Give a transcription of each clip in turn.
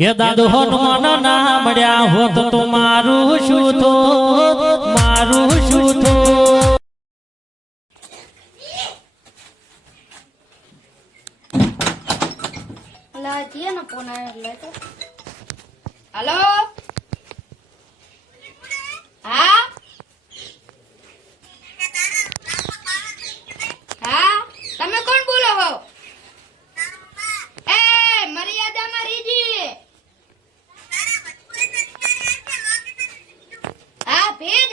કે દાદુ હનુમાન ના મળ્યા હોત તો મારું શું થોત, મારું શું થોત. हेलो हाँ हाँ તમે કોણ બોલો હો? એ મર્યાદામાં રીજી. હા ભેજ.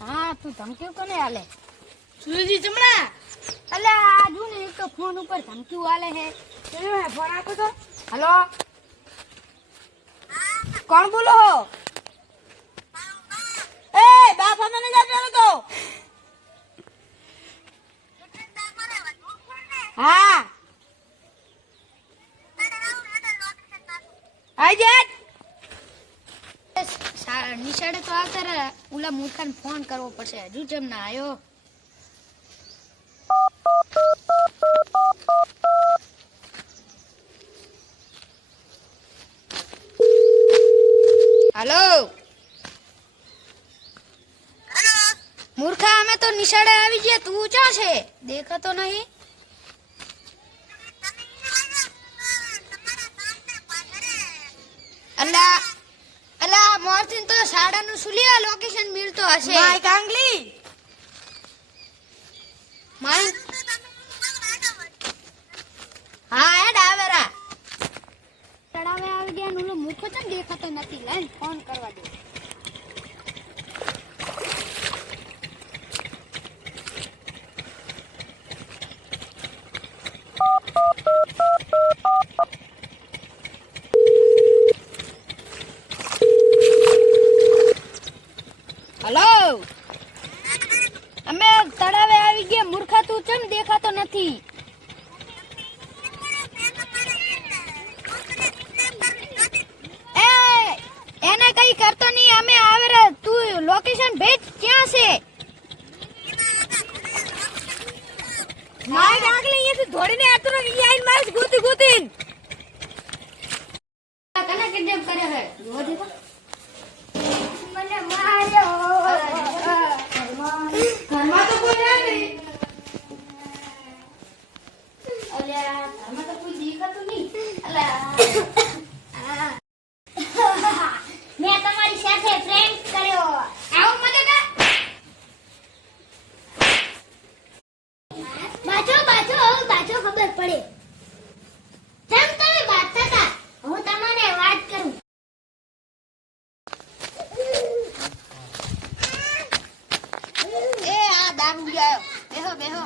हाँ तू धमकी कोने आले સુરજી ચમડા. अले आजू ने एक तो फोन ऊपर धमकी वाले है ફોન આપો તો. हेलो कौन बोलो हो ए बाप हमने जा रहे तो हाँ आई जेट निशाड़े तो आता रहा उला मूर्खन फोन करવો પડશે હજુ જેમ ના આયો हेलो मूर्खा हमें तो निशाड़े આવી ગયા તું ક્યાં છે દેખાતો નહીં અલ્લા અલ્લા મોરથી તો સાડાનું સુલિયા લોકેશન મિલતો હશે માય કાંગલી માય હા એ ડાવેરા ચડાવે આવી ગયા નું મુખો તો દેખાતો નથી લાઈન ફોન કરવા દે हेलो અમે તળાવે આવી ગયા મૂર્ખા તું કેમ દેખાતો નથી એ એને કઈ કરતો નહીં અમે આવેરા તું લોકેશન ભેજ ક્યાં છે માય ડાગલી અહીંયાથી ધોડીને આતો ને અહીં આઈને મારે ગોતી ગોતીન કને કિડનેપ કર્યો હે જો દેખો મને માર્યો ઘરમાં તો કોઈ નથી અલ્યા ઘરમાં તો કોઈ દેખાતું નહીં અલ્યા મેં તમારી સાથે પ્રેન્ક કર્યો આવો મદદ બાજો બાજો બાજો ખબર પડે જેમ તમે વાત થતા હું તમને વાત કરું એ આ દારૂ ગયો બેહો બેહો